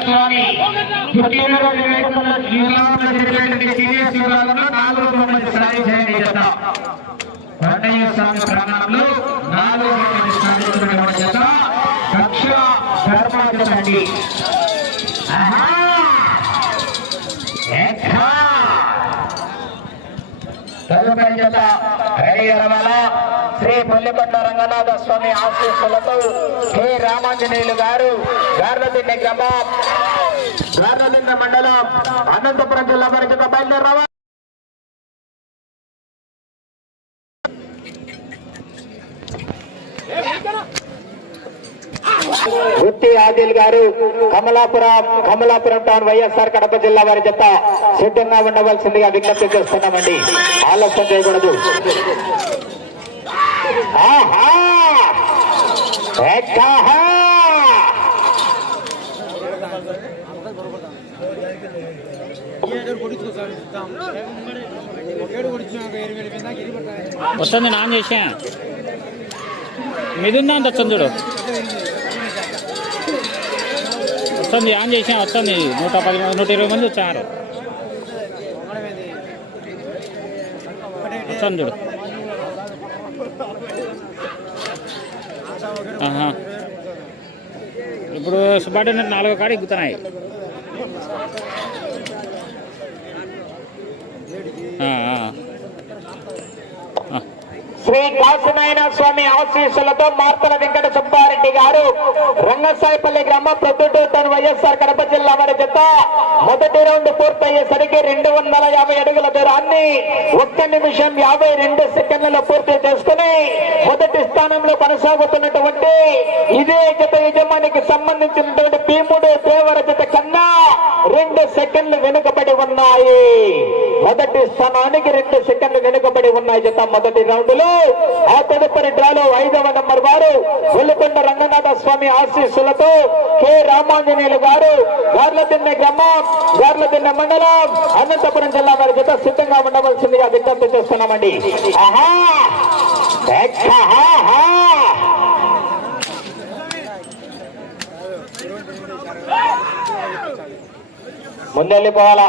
స్వామి పుట్టినరోజు వేడుకల్లో శ్రీరాముల జరిగినటువంటి సీరియస్ విభాగంలో నాలుగు బొమ్మలు సాధించండి జత బంగయ్య స్వామి ప్రాంగణంలో నాలుగు బొమ్మలు సాధించినటువంటి జత కక్ష ధర్మాజనండి ఆహా తదుపరి జత రెడీ అవ్వాల శ్రీ పల్లికొండ రంగనాథ స్వామి ఆశీస్సులతో కె రామాంజనేయులు గారు గార్లదిన్నె గ్రామం గార్లదిన్నె మండలం అనంతపురం జిల్లా పరిచిత జత బయలుదేరి ఆదిల్ గారు కమలాపురం కమలాపురం టౌన్ వైఎస్ఆర్ కడప జిల్లా వారి జత సిద్ధంగా ఉండవలసిందిగా విజ్ఞప్తి చేస్తున్నామండి. ఆలస్యం చేయకూడదు. వస్తుంది నాన్ చేసా. మిదుందా అంత వస్తుంది వస్తుంది ఆన్ చేసా వస్తుంది నూట పది నూట ఇరవై మంది వచ్చారు వస్తుంది చూడు ఇప్పుడు సుబ్బాటి నాలుగో కాడ ఎక్కుతున్నాయి ఆ, ఆ. ఆ. శ్రీ కాశీనాయన స్వామి ఆశీస్సులతో మార్తల వెంకట సుబ్బారెడ్డి గారు రంగసాయిపల్లి గ్రామం ప్రొద్దుటూరు వైఎస్ఆర్ కడప జిల్లా వారి జత మొదటి రౌండ్ పూర్తయ్యేసరికి రెండు వందల యాభై అడుగుల దూరాన్ని ఒక్క నిమిషం యాభై రెండు సెకండ్లలో పూర్తి చేసుకుని మొదటి స్థానంలో కొనసాగుతున్నటువంటి ఇదే జత యజమానికి సంబంధించినటువంటి భీముడు దేవర జత రెండు సెకండ్లు వెనుకబడి ఉన్నాయి. మొదటి స్థానానికి రెండు సెకండ్లు వెనుకబడి ఉన్నాయి జత మొదటి రౌండ్లో ఆ తదుపరి డ్రాలో ఐదవ నంబర్ వారు ఒల్లుకొండ రంగనాథ స్వామి ఆశీస్సులతో కె. రామాంజనేయులు గారు. గార్లదిన్నె గ్రామం గార్లదిన్నె మండలం. అనంతపురం జిల్లా వారి జత సిద్ధంగా ఉండవలసిందిగా విజ్ఞప్తి చేస్తున్నామండి. ఆహా! ముందెళ్ళిపోవాలా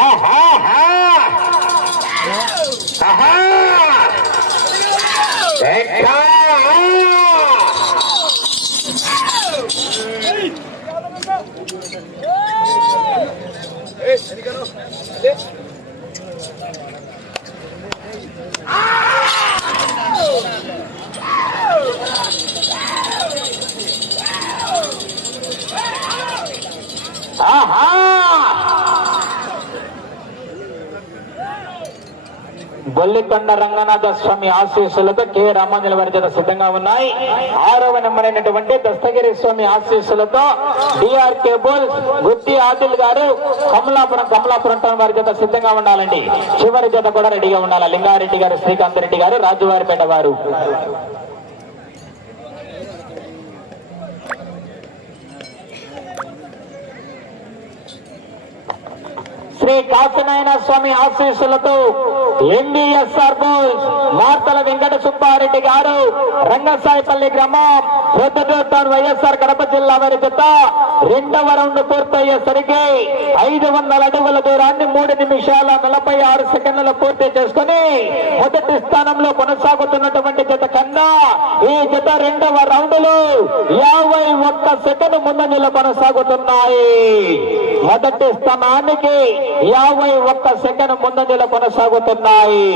ఆహాహా! ఆహా! బొల్లికొండ రంగనాథ స్వామి ఆశీస్సులతో కె రామాంజల వారి చేత సిద్ధంగా ఉన్నాయి. ఆరవ నెంబర్ అయినటువంటి దస్తగిరి స్వామి ఆశీస్సులతో డిఆర్ కేబుల్ గుత్తి ఆదిల్ గారు కమలాపురం కమలాపురం టౌన్ వారి చేత సిద్ధంగా ఉండాలండి. చివరి చేత కూడా రెడీగా ఉండాలి. లింగారెడ్డి గారు శ్రీకాంత్ రెడ్డి గారు రాజువారిపేట వారు. శ్రీ కాశీనాయన స్వామి ఆశీస్సులతో ఎన్డిఎస్ఆర్ బోల్స్ వార్తల వెంకట సుబ్బారెడ్డి గారు రంగసాయిపల్లి గ్రామం ప్రొద్దుటూరు వైఎస్ఆర్ కడప జిల్లా వారి జత రెండవ రౌండ్ పూర్తయ్యేసరికి ఐదు వందల అడుగుల దూరాన్ని మూడు నిమిషాల నలభై ఆరు సెకండ్ల పూర్తి చేసుకుని మొదటి స్థానంలో కొనసాగుతున్నటువంటి జత కన్నా ఈ జత రెండవ రౌండ్లో యాభై ఒక్క సెకండ్ ముందంజలో కొనసాగుతున్నాయి మొదటి స్థానానికి యాభై ఒక్క సెకండ్ ముందంజలో కొనసాగుతున్నాయి.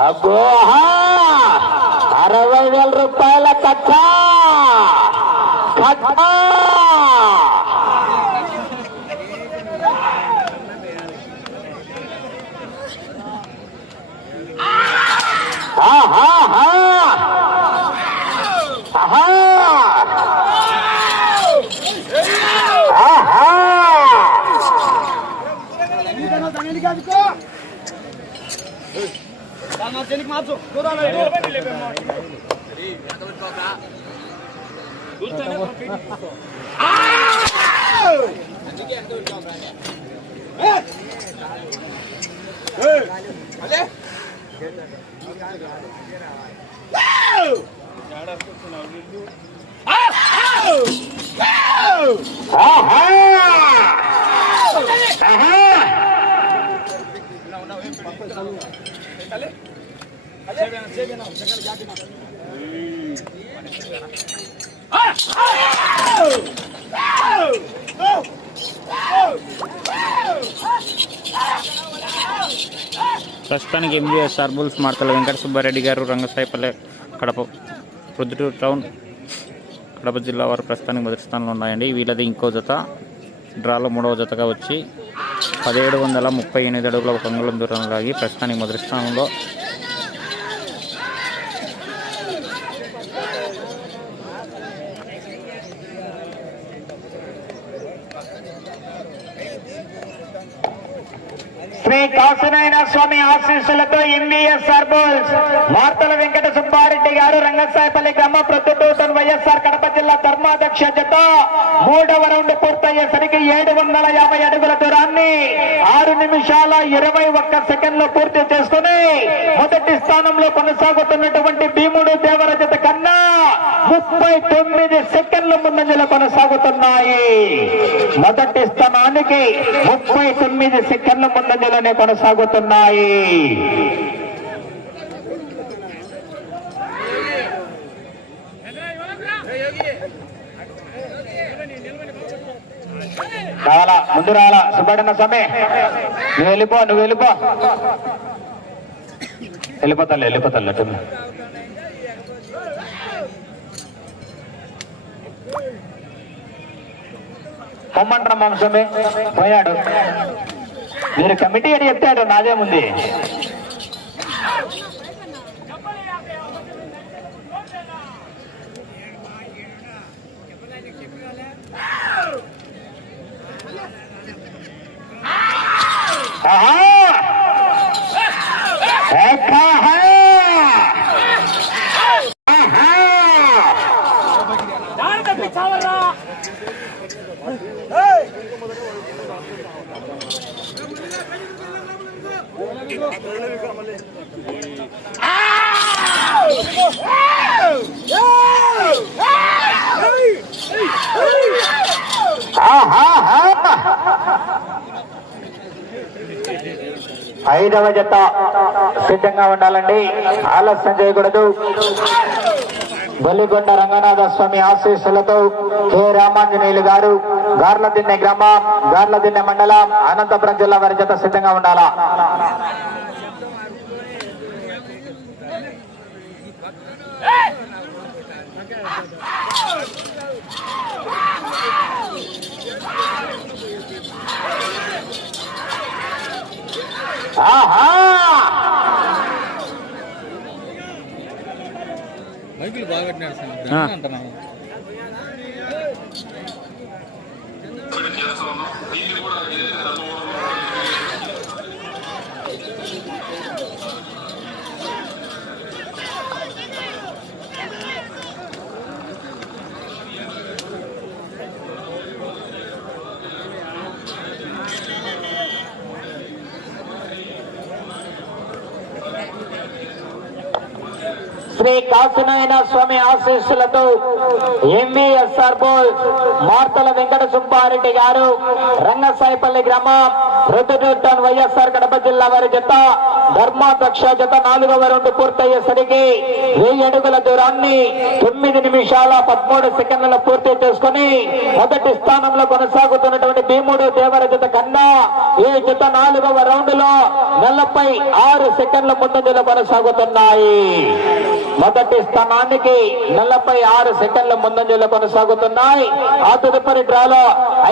అబ్బో హా అరవై వేల రూపాయల కట్ట కట్ట ఆహా ఆహా ఆహా మార్చు దూరాలు ఆహా ఆహా ప్రస్తుతానికి ఎంబీఎస్ బుల్స్ మార్తల వెంకట సుబ్బారెడ్డి గారు రంగసాయిపల్లె కడప ప్రొద్దుటూరు టౌన్ కడప జిల్లా వారు ప్రస్తుతానికి మొదటి స్థానంలో ఉన్నాయండి. వీళ్ళది ఇంకో జత. డ్రాలో మూడవ జతగా వచ్చి పదిహేడు వందల ముప్పై ఎనిమిది అడుగుల ఒక అంగుళం దూరం లాగి ప్రస్తుతానికి మొదటి స్థానంలో శ్రీ కాసునాయన స్వామి ఆశీస్సులతో ఎంబీఎస్ సర్బోల్స్ వార్తల వెంకట సుబ్బారెడ్డి గారు రంగసాయపల్లి గ్రామ ప్రొద్దుటూతన్ వైఎస్ఆర్ కడప జిల్లా ధర్మాధ్యక్ష జత మూడవ రౌండ్ పూర్తయ్యేసరికి ఏడు వందల యాభై అడుగుల దూరాన్ని ఆరు నిమిషాల ఇరవై ఒక్క సెకండ్లు పూర్తి చేసుకుని మొదటి స్థానంలో కొనసాగుతున్నటువంటి భీముడు దేవర జత కన్నా ముప్పై తొమ్మిది సెకండ్ల ముందంజలో కొనసాగుతున్నాయి. మొదటి స్థానానికి ముప్పై తొమ్మిది సెకండ్ల ముందంజలోనే కొనసాగుతున్నాయి. రావాలా ముందు రావాలా సుబ్బడన్న స్వామి. నువ్వు వెళ్ళిపో నువ్వు వెళ్ళిపో. వెళ్ళిపోతాను వెళ్ళిపోతాను పొమ్మంటారా మాంసమే పోయాడు మీరు కమిటీ అని చెప్తాడు నాదేముంది ఆహా! ఎక్కా ఆహా! ఆహా! ఐదవ జత సిద్ధంగా ఉండాలండి. ఆలస్యం చేయకూడదు. బల్లిగొండ రంగనాథ స్వామి ఆశీస్సులతో కె. రామాంజనేయులు గారు గార్లదిన్నె గ్రామం గార్లదిన్నె మండలం అనంతపురం జిల్లా వారి జత సిద్ధంగా ఉండాలా? ఆహా! మైకులు బాగా పెట్టినాడు. దాన్ని అంటున్నాను. శ్రీ కాసునాయన స్వామి ఆశీస్సులతో ఎంవిఎస్ఆర్ బోల్ మార్తల వెంకట సుబ్బారెడ్డి గారు రంగసాయిపల్లి గ్రామం రుద్దుటూర్టన్ వైఎస్ఆర్ కడప జిల్లా వారి జత ధర్మాధ్యక్ష జత నాలుగవ రౌండ్ పూర్తయ్యేసరికి వెయ్యి అడుగుల దూరాన్ని తొమ్మిది నిమిషాల పదమూడు సెకండ్ల పూర్తి చేసుకుని మొదటి స్థానంలో కొనసాగుతున్నటువంటి భీముడు దేవర జత కన్నా ఈ జత నాలుగవ రౌండ్లో నలభై ఆరు సెకండ్ల ముందంజలో కొనసాగుతున్నాయి మొదటి స్థానానికి నలభై ఆరు సెకండ్ల ముందంజలో కొనసాగుతున్నాయి. ఆ తదుపరి డ్రాలో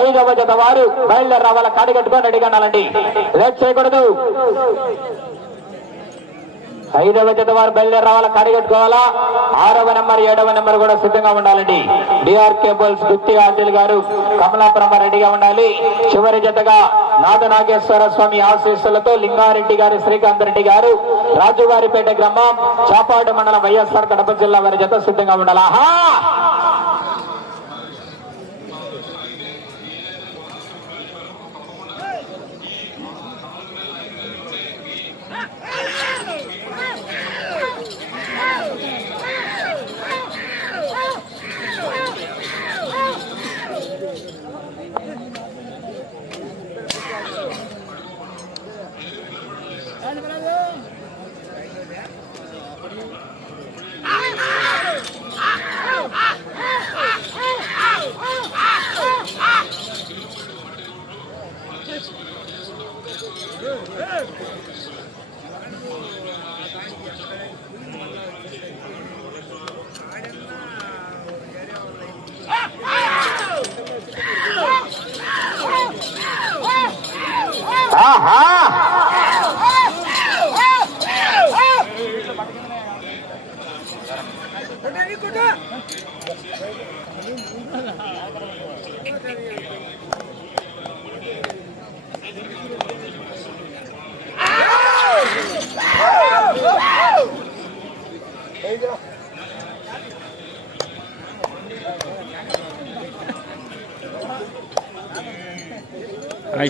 ఐదవ జత వారు బయలుదేరి రావాల? కాడిగట్టుకొని అడిగానాలండి లేట్ చేయకూడదు. ఐదవ జత వారు బయలుదేరి రావాలా కడిగట్టుకోవాలా? ఆరవ నెంబర్ ఏడవ నెంబర్ కూడా సిద్ధంగా ఉండాలండి. డిఆర్ కేబుల్స్ గుత్తి ఆదిల్ గారు కమలాపురం రెడ్డిగా ఉండాలి. చివరి జతగా నాదనాగేశ్వర స్వామి ఆశీస్సులతో లింగారెడ్డి గారు శ్రీకాంత్ రెడ్డి గారు రాజువారిపేట గ్రామం చాపాడు మండలం వైఎస్ఆర్ కడప జిల్లా వారి జత సిద్ధంగా ఉండాలి? ఆహా! ఆహా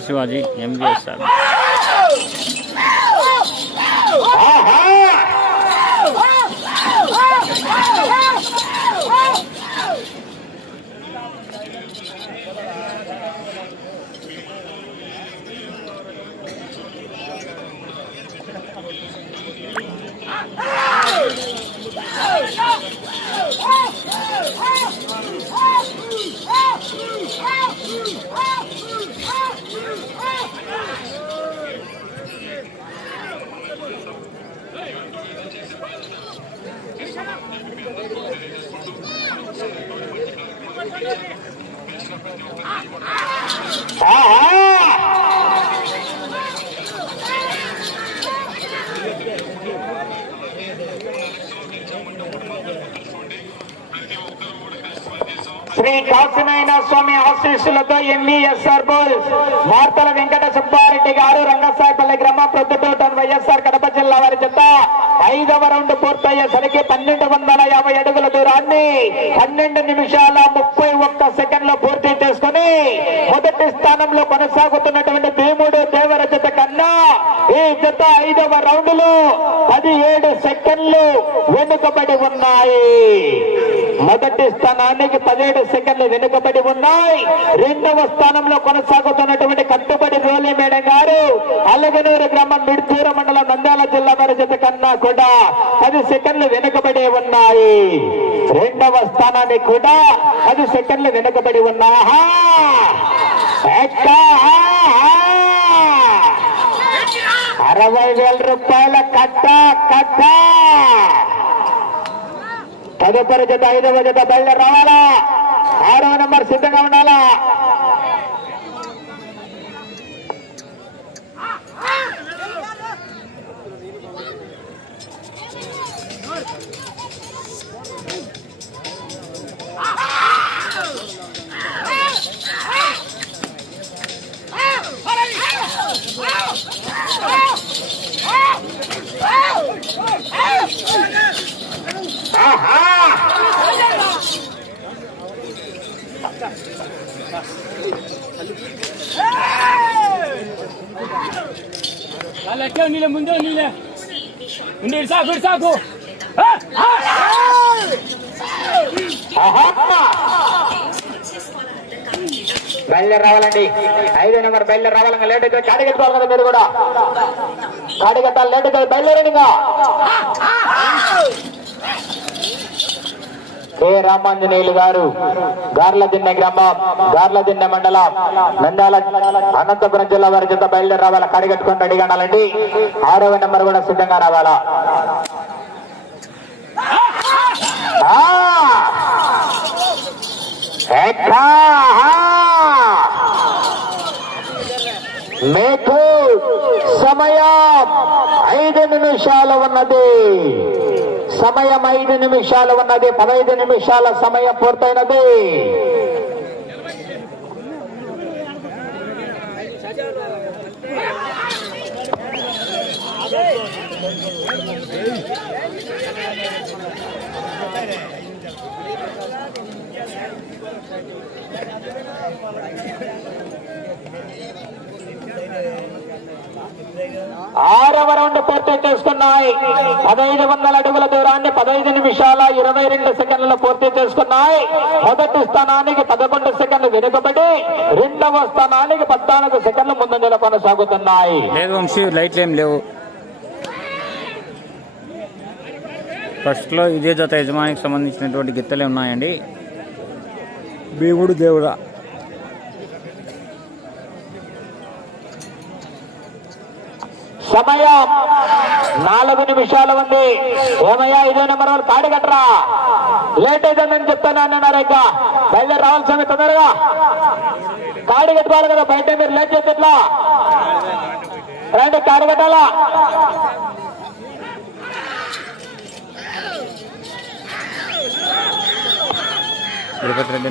hi Shivaji MBS sir. Sri Kasinayana Swamy ఆశీస్సులతో ఎంఈఎస్ఆర్ బోల్. మార్తల వెంకట సుబ్బారెడ్డి గారు రంగసాయిపల్లి గ్రామ ప్రొద్దుటూట వైఎస్ఆర్ కడప జిల్లా వారి చెత్త ఐదవ రౌండ్ పూర్తయ్యేసరికి పన్నెండు వందల యాభై అడుగుల దూరాన్ని పన్నెండు నిమిషాల ముప్పై ఒక్క సెకండ్లో పూర్తి చేసుకుని మొదటి స్థానంలో కొనసాగుతున్నటువంటి భీముడు దేవర జత కన్నా ఈ జత ఐదవ రౌండ్లో పదిహేడు సెకండ్లు వెనుకబడి ఉన్నాయి. మొదటి స్థానానికి పదిహేడు సెకండ్లు వెనుకబడి ఉన్నాయి. రెండవ స్థానంలో కొనసాగుతున్నటువంటి కట్టుబడి రోలే మేడం గారు. అల్లగనూరు గ్రామం మిడ్తూర మండలం నంద్యాల జిల్లా వారి జత కన్నా కూడా పది సెకండ్లు వెనుకబడి ఉన్నాయి. రెండవ స్థానానికి కూడా పది సెకండ్లు వెనుకబడి ఉన్నాహా అరవై వేల రూపాయల కట్ట! కట్ట! తదుపరి జత ఐదవ జత బయలుదేరి రావాలా? ఆరవ నెంబర్ సిద్ధంగా ఉండాలా? లెక్క నీళ్ళ ముందే నీళ్ళే ఉండి సాకు సాకు బయలుదేరి రావాలండి. ఐదో నెంబర్ బయలుదేరి రావాలంగా లేట్ అయితే కాడి కట్టుకోవాలి కదా మీరు కూడా. కాడి కట్టాలి లేట్ అయితే బయలుదేరండి ఇంకా. ఏ రామాంజనేయులు గారు? గార్లదిన్నె గ్రామం గార్లదిన్నె మండలం. నంద్యాల అనంతపురం జిల్లా వారి చేత బయలుదేరి రావాలా కడిగట్టుకొని రెడీగా ఉండాలండి. ఆరవ నెంబర్ కూడా సిద్ధంగా రావాలా? మేకు మీకు సమయం ఐదు నిమిషాలు ఉన్నది. సమయం ఐదు నిమిషాలు ఉన్నది పదహైదు నిమిషాల సమయం పూర్తయినది. రౌండ్ పూర్తి చేసుకున్నాయి పదహైదు వందల అడుగుల దూరాన్ని పదహైదు నిమిషాల ఇరవై రెండు సెకండ్లు పూర్తి చేసుకున్నాయి. మొదటి స్థానానికి పదకొండు సెకండ్లు వెనుకబడి రెండవ స్థానానికి పద్నాలుగు సెకండ్లు ముందంజలో కొనసాగుతున్నాయి లేదు వంశీ లైట్లు ఏం లేవు. ఫస్ట్లో ఇదే జత యజమానికి సంబంధించినటువంటి గిత్తలే ఉన్నాయండి. భీముడు దేవుడా. సమయం నాలుగు నిమిషాలు ఉంది. ఏమయ్యా ఇదే నెంబర్ వాళ్ళు కాడి కట్టరా? లేట్ అవుతుందని చెప్తాను అన్నారు ఇంకా బయలుదేరి రావాల్సింది తొందరగా. కాడి కట్టుకోవాలి కదా బయట మీరు లేట్ చేస్తే ఎట్లా? రండి కాడి కట్టాలా? తిరుపతి రెడ్డి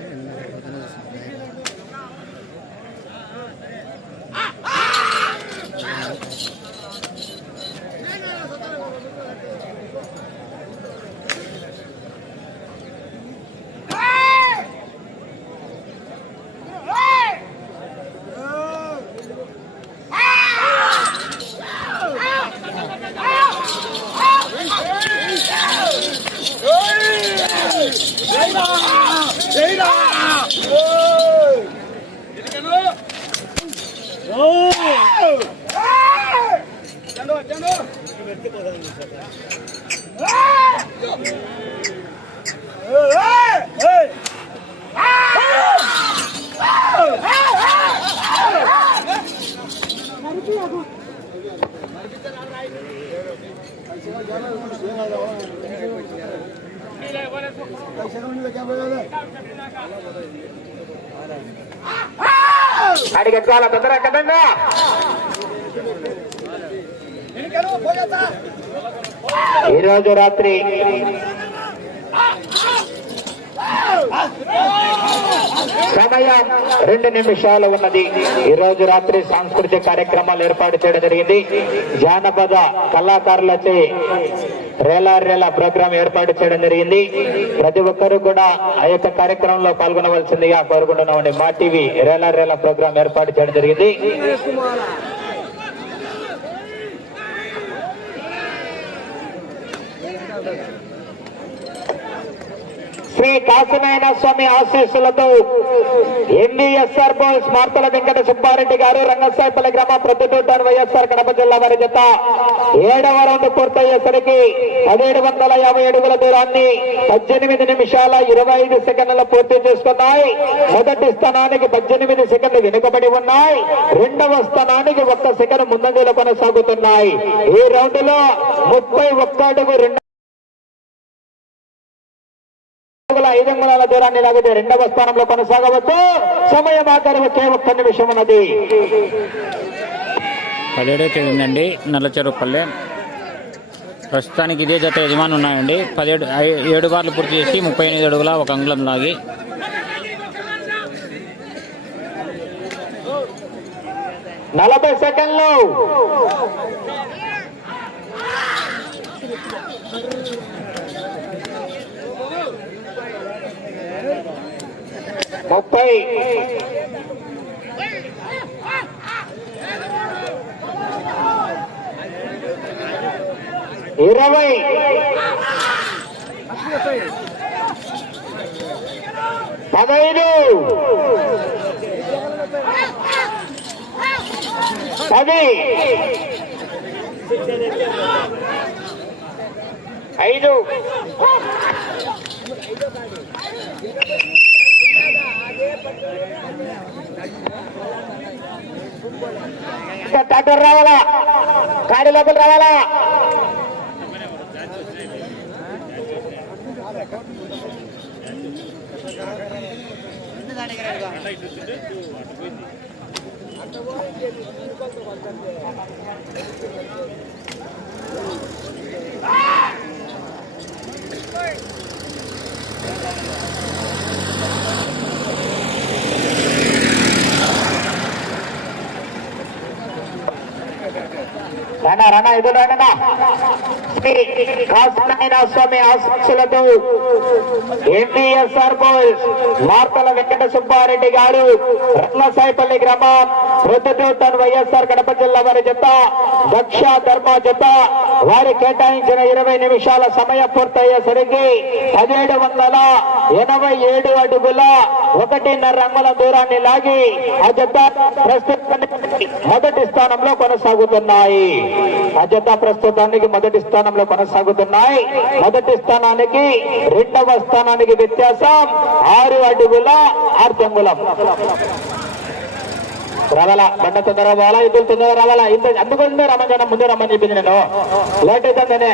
చాలా సాయం ఈరోజు రాత్రి సమయం రెండు నిమిషాలు ఉన్నది. ఈ రోజు రాత్రి సాంస్కృతిక కార్యక్రమాలు ఏర్పాటు చేయడం జరిగింది. జానపద కళాకారులచే రేలా రేలా ప్రోగ్రాం ఏర్పాటు చేయడం జరిగింది. ప్రతి ఒక్కరూ కూడా ఆ యొక్క కార్యక్రమంలో పాల్గొనవలసిందిగా కోరుకుంటున్నామండి. మా టీవీ రేలా రేలా ప్రోగ్రాం ఏర్పాటు చేయడం జరిగింది. శ్రీ కాశీనారాయణ స్వామి ఆశీస్సులతో ఎంబీఎస్ఆర్ బోల్స్ మార్తల వెంకట సుబ్బారెడ్డి గారు రంగసాయిపల్లి గ్రామ ప్రొద్దుటూటాన్ వైఎస్ఆర్ కడప జిల్లా వారి జత ఏడవ రౌండ్ పూర్తయ్యేసరికి పదిహేడు వందల యాభై అడుగుల దూరాన్ని పద్దెనిమిది నిమిషాల ఇరవై ఐదు సెకండ్ల పూర్తి చేసుకున్నాయి. మొదటి స్థానానికి పద్దెనిమిది సెకండ్లు వెనుకబడి ఉన్నాయి. రెండవ స్థానానికి ఒక్క సెకండ్ ముందంజలో కొనసాగుతున్నాయి. ఈ రౌండ్లో ముప్పై ఒక్క అడుగు రెండు అడుగుల ఐదు అంగుళాల దూరాన్ని లాగితే రెండవ స్థానంలో కొనసాగవచ్చు. సమయం ఆఖరి ఒకే ఒక్క నిమిషం ఉన్నది. పదిహేడో తేదీ ఉందండి. నల్లచెరుపల్లె ప్రస్తుతానికి ఇదే జత యజమాని ఉన్నాయండి పదిహేడు ఏడు బార్లు పూర్తి చేసి ముప్పై ఎనిమిది అడుగుల ఒక అంగుళం లాగి. నలభై సెకండ్లు. ముప్పై. ఇరవై. పదహైదు. పది. ఐదు. ఇంకా ట్రాక్టర్ రావాలా కాడి లోపల రావాలా రణ రణ ఇది రానా శ్రీ స్వామి ఆశీస్సులతో. ఎన్టీఎస్ఆర్ బాయ్స్ వార్తల వెంకట సుబ్బారెడ్డి గారు రత్నసాయిపల్లి గ్రామం ప్రొద్దుటూతన్ వైఎస్ఆర్ కడప జిల్లా వారి జత దక్ష ధర్మ జత. వారి కేటాయించిన ఇరవై నిమిషాల సమయం పూర్తయ్యేసరికి పదిహేడు వందల ఎనభై ఏడు అడుగుల ఒకటిన్నర రంగుల దూరాన్ని లాగి ఆ జత ప్రస్తుత మొదటి స్థానంలో కొనసాగుతున్నాయి. ఆ ప్రస్తుతానికి మొదటి స్థానంలో కొనసాగుతున్నాయి. మొదటి స్థానానికి రెండవ స్థానానికి వ్యత్యాసం ఆరు అడుగుల ఆర్తంగులం రావాలా? బండ తొందర రావాలా ఇద్దరు తొందర రావాలా? ఇంత అందుకుంటే రమ్మని ముందే రమ్మని చెప్పింది నేను. లేట్ అవుతుందనే